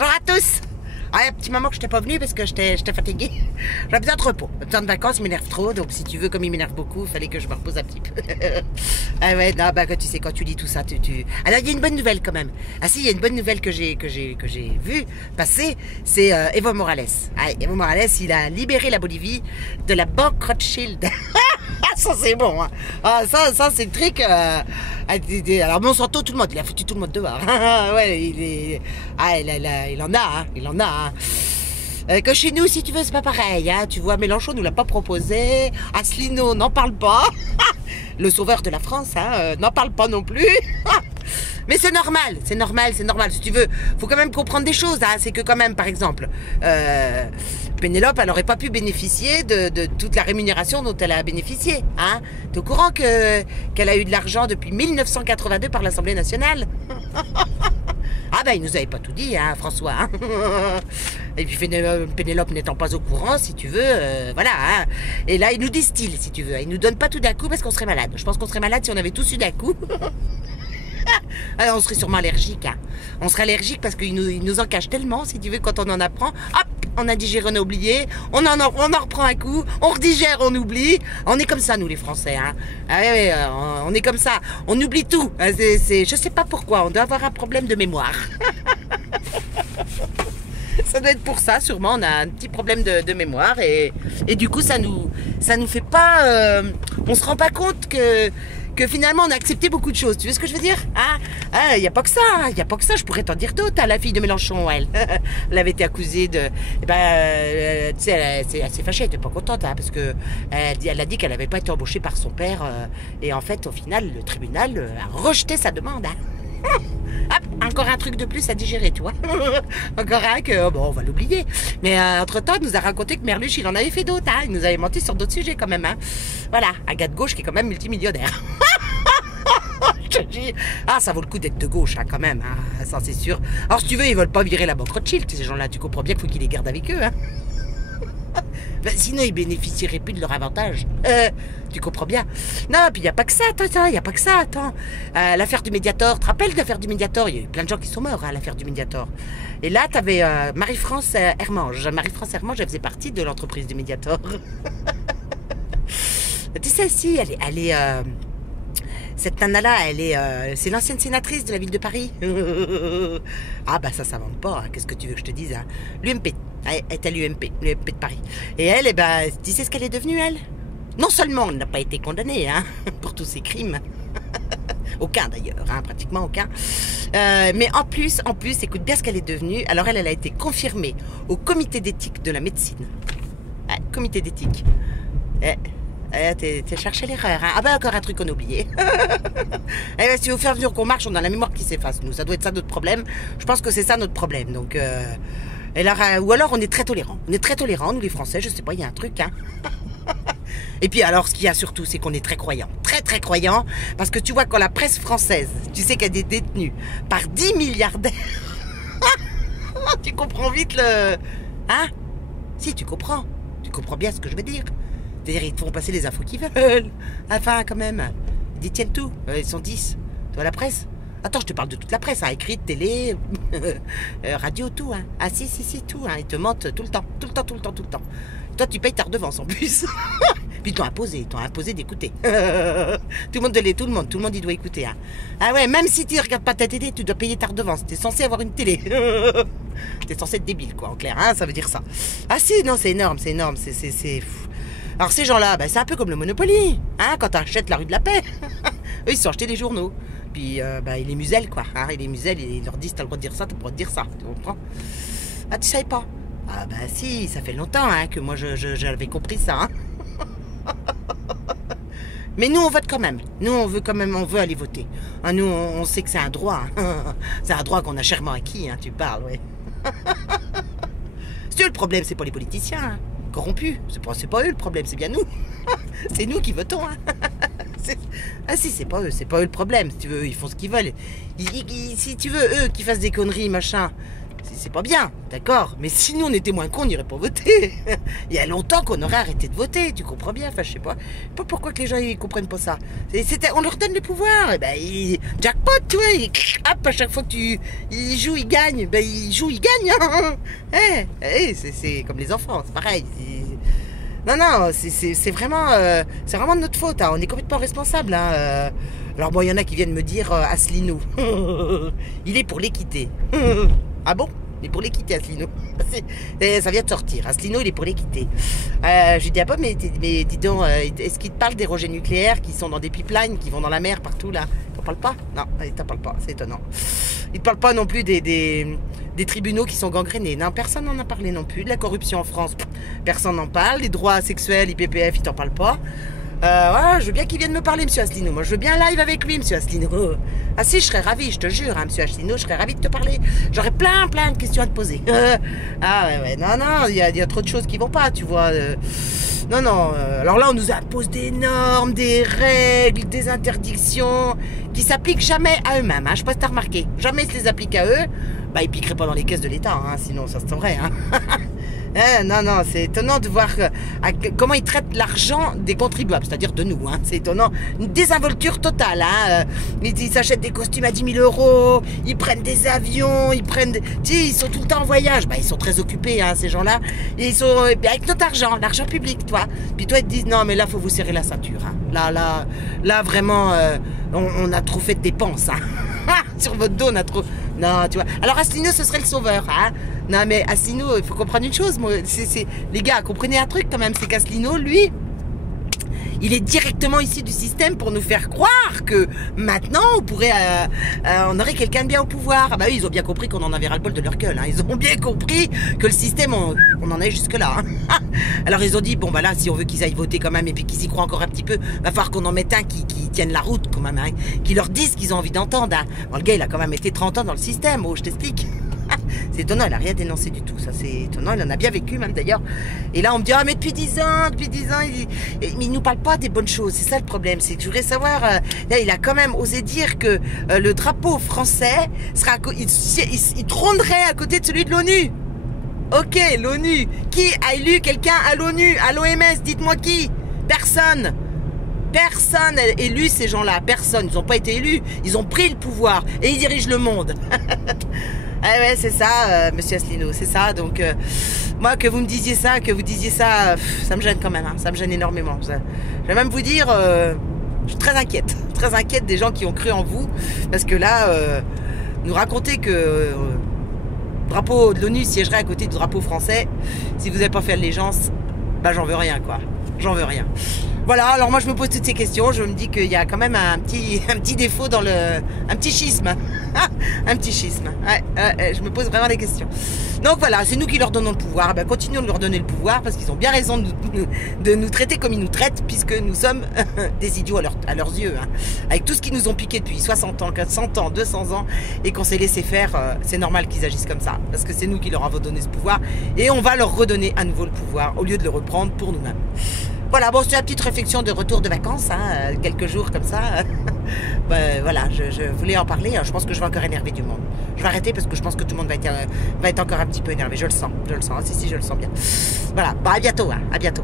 Bonjour à tous. Ah, un petit moment que je t'ai pas venu parce que j'étais fatiguée. J'avais besoin de repos. Besoin de vacances, il m'énerve trop. Donc si tu veux, comme il m'énerve beaucoup, il fallait que je me repose un petit peu. Ah ouais, non, bah tu sais, quand tu lis tout ça, Alors il y a une bonne nouvelle quand même. Ah si, il y a une bonne nouvelle que j'ai vue passer, c'est Evo Morales. Ah, Evo Morales, il a libéré la Bolivie de la banque Rothschild. Ça c'est bon, hein. Ah, ça c'est le truc. Alors Monsanto, tout le monde, il a foutu tout le monde dehors. Ouais, il en a, hein, il en a. Hein. Que chez nous, si tu veux, c'est pas pareil. Hein. Tu vois, Mélenchon nous l'a pas proposé. Asselineau, n'en parle pas. Le sauveur de la France, hein, n'en parle pas non plus. Mais c'est normal, c'est normal, c'est normal. Si tu veux, faut quand même comprendre des choses. Hein. C'est que quand même, par exemple, Pénélope, elle n'aurait pas pu bénéficier de toute la rémunération dont elle a bénéficié. Hein. T'es au courant qu'elle a eu de l'argent depuis 1982 par l'Assemblée nationale? Ah ben, il nous avait pas tout dit, hein, François. Hein. Et puis Pénélope n'étant pas au courant, si tu veux, voilà. Hein. Et là, il nous distille, si tu veux. Il nous donne pas tout d'un coup parce qu'on serait malade. Je pense qu'on serait malade si on avait tous eu d'un coup. Alors, on serait sûrement allergique. Hein. On serait allergique parce qu'il nous en cache tellement, si tu veux, quand on en apprend. Hop, on a digéré, on a oublié. On en reprend un coup. On redigère, on oublie. On est comme ça, nous, les Français. Hein. Ah, ouais, on est comme ça. On oublie tout. Je sais pas pourquoi. On doit avoir un problème de mémoire. Ça doit être pour ça, sûrement. On a un petit problème de mémoire. Et du coup, ça nous fait pas... on se rend pas compte que finalement on a accepté beaucoup de choses. Tu vois ce que je veux dire? Ah, y a pas que ça, il y a pas que ça. Je pourrais t'en dire d'autres. Hein. La fille de Mélenchon, elle avait été accusée de... tu sais, elle s'est fâchée, elle était pas contente, hein, parce que elle a dit qu'elle n'avait pas été embauchée par son père. Et en fait, au final, le tribunal a rejeté sa demande. Hein. Hop, encore un truc de plus à digérer, tu vois. Encore un que, bon, on va l'oublier. Mais entre-temps, il nous a raconté que Merluche, il en avait fait d'autres. Hein. Il nous avait menti sur d'autres sujets quand même. Hein. Voilà, un gars de gauche qui est quand même multimillionnaire. Je te dis, ça vaut le coup d'être de gauche, hein, quand même. Hein. Ça, c'est sûr. Alors, si tu veux, ils veulent pas virer la banque Rothschild, ces gens-là. Tu comprends bien qu'il faut qu'ils les gardent avec eux. Hein. Ben, sinon, ils bénéficieraient plus de leur avantage. Tu comprends bien. Non, puis il n'y a pas que ça, attends, il n'y a pas que ça, attends. L'affaire du Mediator, tu te rappelles de l'affaire du Mediator? Il y a eu plein de gens qui sont morts à l'affaire du Mediator. Et là, tu avais Marie-France Hermange. Marie-France Hermange, elle faisait partie de l'entreprise du Mediator. Tu sais, si, elle est cette nana-là, c'est l'ancienne sénatrice de la ville de Paris. Ah bah ça s'invente pas, hein. Qu'est-ce que tu veux que je te dise, hein. L'UMP, elle est à l'UMP de Paris. Et elle, eh ben, tu sais ce qu'elle est devenue, elle? Non seulement elle n'a pas été condamnée, hein, pour tous ses crimes, aucun d'ailleurs, hein, pratiquement aucun, mais en plus, écoute bien ce qu'elle est devenue. Alors elle a été confirmée au comité d'éthique de la médecine. Ouais, comité d'éthique. T'es cherché l'erreur, hein. Ah bah encore un truc qu'on a oublié. Et ben, si au fur et à mesure qu'on marche, on a la mémoire qui s'efface, nous. Ça doit être ça notre problème. Je pense que c'est ça notre problème. Donc, ou alors on est très tolérants. On est très tolérants, nous les Français, je sais pas, il y a un truc, hein. Et puis alors, ce qu'il y a surtout, c'est qu'on est très croyants. Très très croyants. Parce que tu vois, quand la presse française, tu sais qu'elle est détenue par 10 milliardaires. Tu comprends vite le... Hein? Si, tu comprends. Tu comprends bien ce que je veux dire. C'est-à-dire, ils te font passer les infos qu'ils veulent. Enfin, quand même. Ils détiennent tout. Ils sont 10. Tu vois la presse? Attends, je te parle de toute la presse, hein. Écrite, télé, radio, tout. Hein. Ah si, tout. Hein. Ils te mentent tout le temps. Tout le temps. Toi, tu payes ta redevance en plus. Puis ils t'ont imposé d'écouter. Tout le monde, il doit écouter. Hein. Ah ouais, même si tu ne regardes pas ta télé, tu dois payer ta redevance. Tu es censé avoir une télé. Tu es censé être débile, quoi, en clair. Hein, ça veut dire ça. Ah si, non, c'est énorme. C'est fou. Alors ces gens-là, c'est un peu comme le Monopoly, hein, quand tu achètes la rue de la Paix. Eux, ils se sont achetés des journaux. Puis ils les musellent, quoi. Hein, ils les musellent, ils leur disent, t'as le droit de dire ça, t'as le droit de dire ça. Tu comprends? Ah, tu savais pas? Ah bah si, ça fait longtemps, hein, que moi j'avais compris ça. Hein. Mais nous, on vote quand même. Nous, on veut aller voter. Hein, nous, on sait que c'est un droit. Hein. C'est un droit qu'on a chèrement acquis, hein, tu parles, ouais. Si tu veux, le problème, c'est pas les politiciens, hein. Corrompus, c'est pas eux le problème, c'est bien nous. C'est nous qui votons. Hein. Ah si, c'est pas eux le problème. Si tu veux, ils font ce qu'ils veulent. Si tu veux, eux qui fassent des conneries, machin, C'est pas bien, d'accord. Mais si nous on était moins cons, on n'irait pas voter. Il y a longtemps qu'on aurait arrêté de voter, tu comprends bien. Enfin, je sais pas pourquoi que les gens ils comprennent pas ça. On leur donne les pouvoirs, et ben jackpot, tu vois. Hop, à chaque fois que ils jouent, ils gagnent. Ben ils jouent, ils gagnent. Hein. C'est comme les enfants, c'est pareil. Non, c'est vraiment de notre faute. Hein. On est complètement responsable. Hein. Alors bon, il y en a qui viennent me dire Asselineau, il est pour l'équité. Ah bon? Il est pour l'équité, Asselineau. Ça vient de sortir. Asselineau, il est pour l'équité. Je lui dis, ah bon, mais dis donc, est-ce qu'il te parle des rejets nucléaires qui sont dans des pipelines, qui vont dans la mer partout là? Il t'en parle pas? Non, il t'en parle pas, c'est étonnant. Il te parle pas non plus des tribunaux qui sont gangrénés. Non, personne n'en a parlé non plus. De la corruption en France, personne n'en parle. Les droits sexuels, IPPF, il t'en parle pas. Ouais, je veux bien qu'il vienne me parler, monsieur Asselineau. Moi, je veux bien live avec lui, monsieur Asselineau. Ah si, je serais ravi, je te jure, hein, monsieur Asselineau, je serais ravi de te parler. J'aurais plein de questions à te poser. Ah ouais, non, il y a trop de choses qui vont pas, tu vois. Non, alors là, on nous impose des normes, des règles, des interdictions qui s'appliquent jamais à eux-mêmes. Hein. Je sais pas si t'as remarqué. Jamais ils se les appliquent à eux. Bah, ils piqueraient pas dans les caisses de l'État, hein, sinon ça se saurait. Hein. Non, c'est étonnant de voir comment ils traitent l'argent des contribuables, c'est-à-dire de nous. Hein, c'est étonnant. Une désinvolture totale. Hein, ils s'achètent des costumes à 10 000 €, ils prennent des avions, ils sont tout le temps en voyage. Bah, ils sont très occupés, hein, ces gens-là. Ils sont avec notre argent, l'argent public, toi. Puis toi, ils te disent, non, mais là, faut vous serrer la ceinture. Hein. Là, vraiment, on a trop fait de dépenses. Hein. Sur votre dos, on a trop... Non, tu vois. Alors, Asselineau, ce serait le sauveur. Hein. Non, mais Asselineau, il faut comprendre une chose. Moi, les gars, comprenez un truc quand même. C'est qu'Asselineau, lui, il est directement issu du système pour nous faire croire que maintenant, on aurait quelqu'un de bien au pouvoir. Ah bah oui, ils ont bien compris qu'on en avait ras-le-bol de leur gueule. Hein. Ils ont bien compris que le système, on en est jusque-là. Hein. Alors, ils ont dit, bon, bah là, si on veut qu'ils aillent voter quand même et puis qu'ils y croient encore un petit peu, va falloir qu'on en mette un qui tienne la route quand même, hein, qui leur dise ce qu'ils ont envie d'entendre. Hein. Bon, le gars, il a quand même été 30 ans dans le système, je t'explique. C'est étonnant, il n'a rien dénoncé du tout, ça c'est étonnant, il en a bien vécu même d'ailleurs. Et là on me dit, ah mais depuis 10 ans, mais il nous parle pas des bonnes choses, c'est ça le problème, c'est que je voudrais savoir, là il a quand même osé dire que le drapeau français sera, il trônerait à côté de celui de l'ONU. Ok, l'ONU, qui a élu quelqu'un à l'ONU, à l'OMS, dites-moi qui? Personne. Personne n'a élu ces gens-là, personne, ils n'ont pas été élus, ils ont pris le pouvoir et ils dirigent le monde. Ah ouais, c'est ça, monsieur Asselineau, c'est ça. Donc, moi, que vous me disiez ça, ça me gêne quand même. Hein, ça me gêne énormément. Je vais même vous dire, je suis très inquiète des gens qui ont cru en vous. Parce que là, nous raconter que le drapeau de l'ONU siégerait à côté du drapeau français, si vous n'avez pas fait allégeance, bah j'en veux rien, quoi. J'en veux rien. Voilà, alors moi je me pose toutes ces questions, je me dis qu'il y a quand même un petit défaut dans un petit schisme. Un petit schisme. Ouais, je me pose vraiment des questions. Donc voilà, c'est nous qui leur donnons le pouvoir. Ben, continuons de leur donner le pouvoir parce qu'ils ont bien raison de nous traiter comme ils nous traitent, puisque nous sommes des idiots à leurs yeux. Hein. Avec tout ce qu'ils nous ont piqué depuis 60 ans, 100 ans, 200 ans, et qu'on s'est laissé faire, c'est normal qu'ils agissent comme ça. Parce que c'est nous qui leur avons donné ce pouvoir, et on va leur redonner à nouveau le pouvoir, au lieu de le reprendre pour nous-mêmes. Voilà, bon, c'est une petite réflexion de retour de vacances, hein, quelques jours comme ça. Ben, voilà, je voulais en parler. Je pense que je vais encore énerver du monde. Je vais arrêter parce que je pense que tout le monde va être encore un petit peu énervé. Je le sens. Si, je le sens bien. Voilà, bah, à bientôt, hein, à bientôt.